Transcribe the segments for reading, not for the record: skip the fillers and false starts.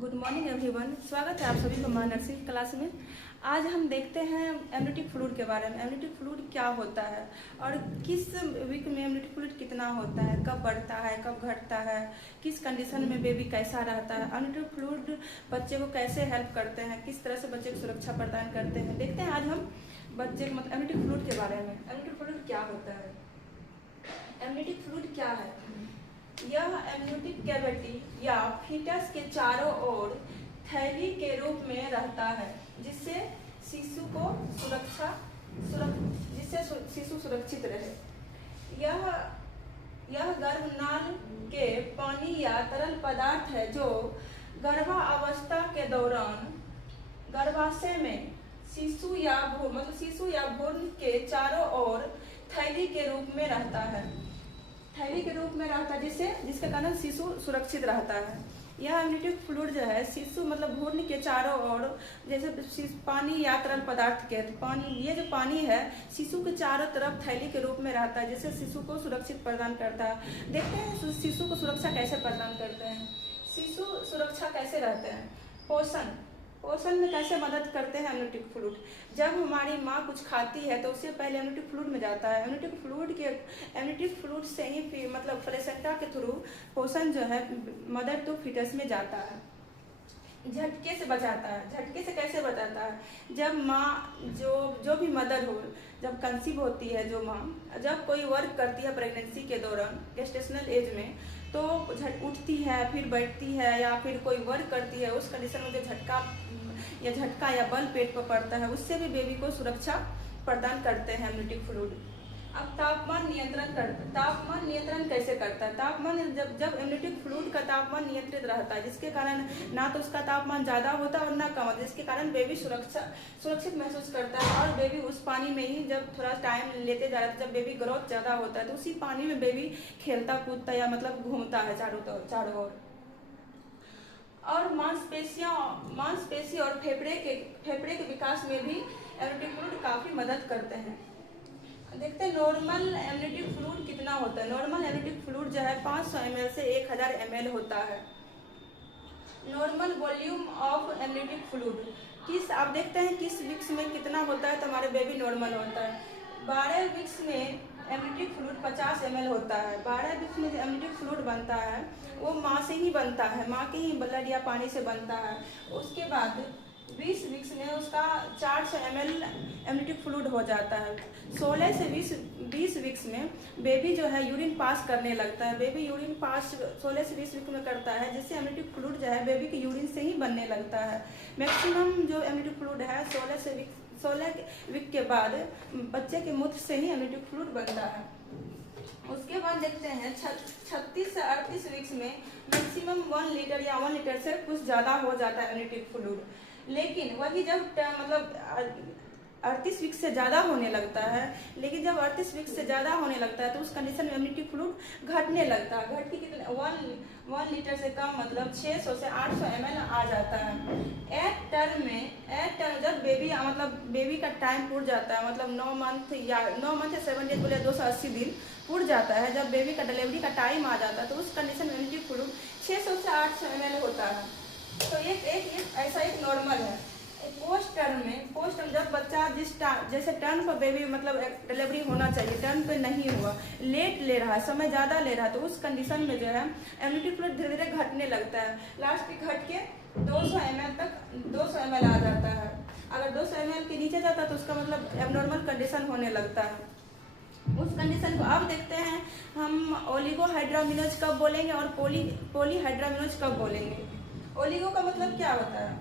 Good morning everyone. स्वागत है आप सभी को मां नर्सिंग क्लास में। आज हम देखते हैं एमनियोटिक फ्लूइड के बारे में। एमनियोटिक फ्लूइड क्या होता है और किस वीक में एमनियोटिक फ्लूइड कितना होता है, कब बढ़ता है, कब घटता है, किस कंडीशन में बेबी कैसा रहता है, एमनियोटिक फ्लूइड बच्चे को कैसे हेल्प करते हैं, किस तरह से बच्चे को सुरक्षा प्रदान करते हैं। देखते हैं आज हम बच्चे को मतलब एमनियोटिक फ्लूइड के बारे में। एमनियोटिक फ्लूइड क्या होता है, एमनियोटिक फ्लूइड क्या है। यह एमनियोटिक कैविटी या फीटस के चारों ओर थैली के रूप में रहता है जिससे शिशु सुरक्षित रहे। यह गर्भनाल के पानी या तरल पदार्थ है जो गर्भावस्था के दौरान गर्भाशय में शिशु या भ्रूण के चारों ओर थैली के रूप में रहता है। जिसके कारण शिशु सुरक्षित रहता है। यह एमनियोटिक फ्लूइड जो है शिशु मतलब भ्रूण के चारों ओर जैसे पानी या तरल पदार्थ के ये जो पानी है शिशु के चारों तरफ थैली के रूप में रहता है जिससे शिशु को सुरक्षित प्रदान करता है। देखते हैं शिशु को सुरक्षा कैसे प्रदान करते हैं, शिशु सुरक्षा कैसे रहते हैं। पोषण में कैसे मदद करते हैं एमनियोटिक फ्लूइड। जब हमारी माँ कुछ खाती है तो उससे पहले एमनियोटिक फ्लूइड में जाता है। एमनियोटिक फ्लूइड से ही मतलब प्लेसेंटा के थ्रू पोषण जो है मदर टू फीटस में जाता है। झटके से बचाता है। झटके से कैसे बचाता है, जब माँ जो भी मदर हो, जब कंसीव होती है जो माँ, जब कोई वर्क करती है प्रेगनेंसी के दौरान गेस्टेशनल एज में, तो उठती है फिर बैठती है या फिर कोई वर्क करती है, उस कंडीशन में जो झटका या बल पेट पर पड़ता है उससे भी बेबी को सुरक्षा प्रदान करते हैं एमनियोटिक फ्लूइड। अब तापमान नियंत्रण कैसे करता है। तापमान जब एमनियोटिक फ्लूइड का तापमान नियंत्रित रहता है जिसके कारण ना तो उसका तापमान ज़्यादा होता है और ना कम होता है, जिसके कारण बेबी सुरक्षित महसूस करता है। और बेबी उस पानी में ही जब थोड़ा टाइम लेते जा रहा है, जब बेबी ग्रोथ ज़्यादा होता है तो उसी पानी में बेबी खेलता कूदता या मतलब घूमता है चारों ओर। और मांसपेशी और फेफड़े के विकास में भी एमनियोटिक फ्लूइड काफ़ी मदद करते हैं। देखते हैं नॉर्मल एमनियोटिक फ्लूइड कितना होता है। नॉर्मल एमनियोटिक फ्लूइड जो है 500 ml से 1000 ml होता है। Normal volume of amniotic fluid आप देखते हैं किस वीक्स में कितना होता है तो हमारे बेबी नॉर्मल होता है। 12 वीक्स में एमनियोटिक फ्लूइड 50 ml होता है। 12 वीक्स में जो एमनियोटिक फ्लूइड बनता है वो माँ से ही बनता है, माँ के ही ब्लड या पानी से बनता है। उसके बाद 20 वीक्स में उसका 400 ml एमनियोटिक फ्लूइड हो जाता है। 16 से 20 वीक्स में बेबी जो है यूरिन पास करने लगता है। बेबी यूरिन पास 16 से 20 वीक में करता है जिससे एमनियोटिक फ्लूइड जो है बेबी के यूरिन से ही बनने लगता है। मैक्सिमम जो एमनियोटिक फ्लूइड है 16 वीक के बाद बच्चे के मूत्र से ही एमनियोटिक फ्लूइड बनता है। उसके बाद देखते हैं 36 से 38 वीक्स में मैक्सिमम 1 लीटर या 1 लीटर से कुछ ज़्यादा हो जाता है एमनियोटिक फ्लूइड। लेकिन वही जब मतलब 38 वीक्स से ज़्यादा होने लगता है, लेकिन जब 38 वीक्स से ज़्यादा होने लगता है तो उस कंडीशन में एमनियोटिक फ्लूइड घटने लगता है। घट के कितने 1 लीटर से कम मतलब 600 से 800 ml आ जाता है। एट टर्म जब बेबी का टाइम पूर जाता है, मतलब 9 मंथ या 7 डेज बोले 280 दिन पूर जाता है, जब बेबी का डिलीवरी का टाइम आ जाता है तो उस कंडीशन में एमनियोटिक फ्लूइड 600 से 800 ml होता है। तो ऐसा एक नॉर्मल है। पोस्ट टर्म जब बच्चा जैसे टर्न पर बेबी मतलब डिलीवरी होना चाहिए, टर्न पे नहीं हुआ, लेट ले रहा है, समय ज़्यादा ले रहा है, तो उस कंडीशन में जो है एमनियोटिक फ्लूइड धीरे धीरे घटने लगता है। लास्ट में घट के 200 ml आ जाता है। अगर 200 ml के नीचे जाता है तो उसका मतलब एबनॉर्मल कंडीशन होने लगता है। उस कंडीशन को अब देखते हैं हम ओलिगोहाइड्रामिनोज कब बोलेंगे और पॉलीहाइड्रामिनोज कब बोलेंगे। ओलिगो का मतलब क्या होता है,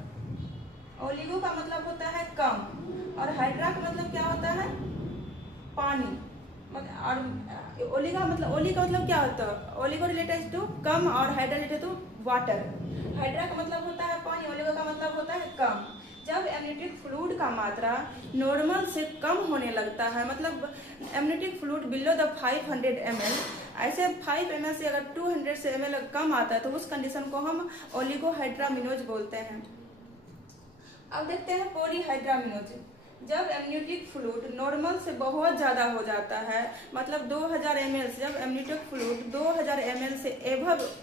ओलिगो का मतलब होता है कम और हाइड्रा का मतलब क्या होता है पानी। और ओली का मतलब क्या होता है, ओलिगो रिलेटेड टू कम और hydra related to water. Hydra का मतलब होता है पानी, ओलिगो का मतलब होता है कम। जब एमनियोटिक फ्लूइड का मात्रा नॉर्मल से कम होने लगता है, मतलब amniotic fluid below the 500 ml, ऐसे 5 ml से अगर 200 से ml कम आता है तो उस कंडीशन को हम ओलिगोहाइड्रामिनोज बोलते हैं। अब देखते हैं पॉलीहाइड्रामिनोज। जब एमनियोटिक फ्लूइड नॉर्मल से बहुत ज़्यादा हो जाता है, मतलब 2000 ml से, जब एमनियोटिक फ्लूइड 2000 ml से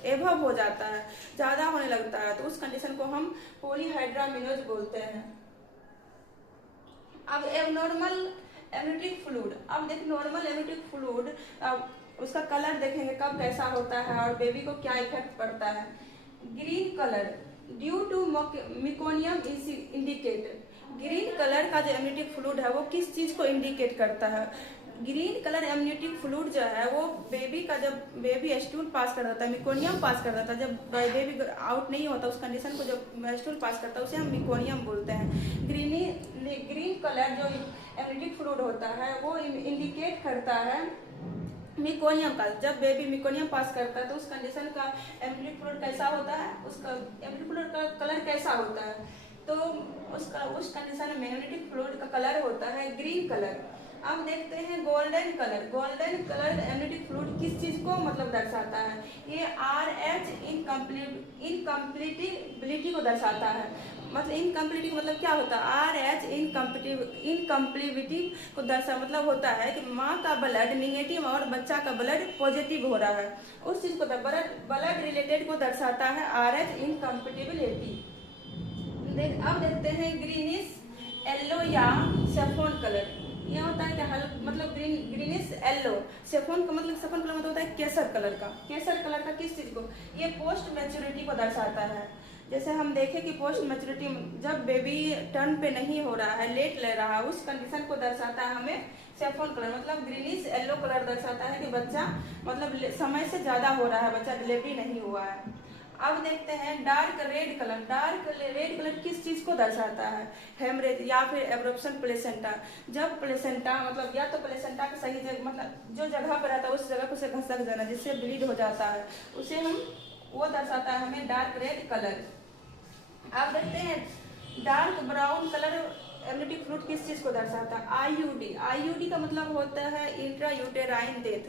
एभव हो जाता है, ज़्यादा होने लगता है, तो उस कंडीशन को हम पॉलीहाइड्रामिनोज बोलते हैं। अब एबनॉर्मल एमनियोटिक फ्लूइड, अब देख नॉर्मल एमनियोटिक फ्लूइड, अब उसका कलर देखेंगे कब कैसा होता है और बेबी को क्या इफेक्ट पड़ता है। Green colour due to meconium indicate, green colour का जो एमनियोटिक फ्लूइड है वो किस चीज को इंडिकेट करता है। ग्रीन कलर एमनियोटिक फ्लूइड जो है वो बेबी का, जब बेबी स्टूल पास कर देता है, मिकोनियम पास कर देता है, जब बेबी आउट नहीं होता उस कंडीशन को जब स्टूल पास करता है उसे हम मिकोनियम बोलते हैं। ग्रीन कलर जो एमनियोटिक फ्लूइड होता है वो इंडिकेट करता है मिकोनियम का, जब बेबी मिकोनियम पास करता है तो उस कंडीशन का एमनियोटिक फ्लूइड कैसा होता है, उसका एमनियोटिक फ्लूइड का कलर कैसा होता है, तो उस कंडीशन में एमनियोटिक फ्लूइड का कलर होता है ग्रीन कलर। अब देखते हैं golden colour, golden colour amniotic fluid किस चीज को मतलब दर्शाता है, ये RH इनकम्प्लीटिबिलिटी को दर्शाता है। मतलब इनकम्प्लीटिव मतलब क्या होता है, RH इनकम्प्लीटिबिलिटी को दर्शा मतलब होता है कि माँ का ब्लड निगेटिव और बच्चा का ब्लड पॉजिटिव हो रहा है, उस चीज को ब्लड रिलेटेड को दर्शाता है RH इनकम्प्लीटिबिलिटी। अब देखते हैं ग्रीनिश येलो या सेफोन कलर, ये होता है कि मतलब ग्रीनिश येलो, सेफोन का मतलब होता है केसर कलर का। केसर कलर का किस चीज को, ये पोस्ट मैच्योरिटी को दर्शाता है। जैसे हम देखें कि पोस्ट मैच्योरिटी जब बेबी टर्न पे नहीं हो रहा है, लेट ले रहा है, उस कंडीशन को दर्शाता है हमें सेफोन कलर, मतलब ग्रीनिश येलो कलर दर्शाता है कि बच्चा मतलब समय से ज्यादा हो रहा है, बच्चा डिलीवरी नहीं हुआ है। अब देखते हैं dark red colour, dark red colour किस चीज को दर्शाता है, हेमरेज या फिर एब्रप्शन प्लेसेंटा, जब प्लेसेंटा मतलब या तो प्लेसेंटा का सही जगह मतलब जो जगह पर रहता है उस जगह को से घसक जाना जिससे ब्लीड हो जाता है, उसे हम वो दर्शाता है हमें डार्क रेड कलर। अब देखते हैं dark brown colour amniotic fluid किस चीज को दर्शाता है, आईयूडी का मतलब होता है इंट्रा यूटेराइन डेथ।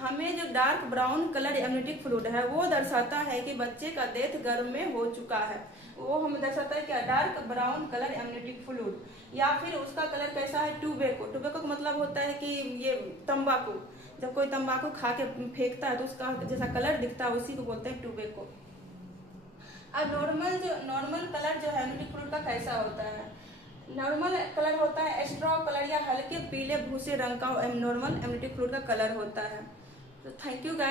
हमें जो dark brown colour amniotic fluid है वो दर्शाता है कि बच्चे का डेथ गर्भ में हो चुका है, वो हमें दर्शाता है क्या, dark brown colour amniotic fluid. या फिर उसका कलर कैसा है, टूबेको, टूबेको का मतलब होता है कि ये तंबाकू, जब कोई तंबाकू खा के फेंकता है तो उसका जैसा कलर दिखता है उसी को बोलते हैं टूबेको। अब नॉर्मल कलर जो है एमनियोटिक फ्लूइड का कैसा होता है, नॉर्मल कलर होता है स्ट्रॉ कलर या हल्के पीले भूसे रंग का नॉर्मल एमनियोटिक फ्लूइड का कलर होता है। तो थैंक यू गाइस।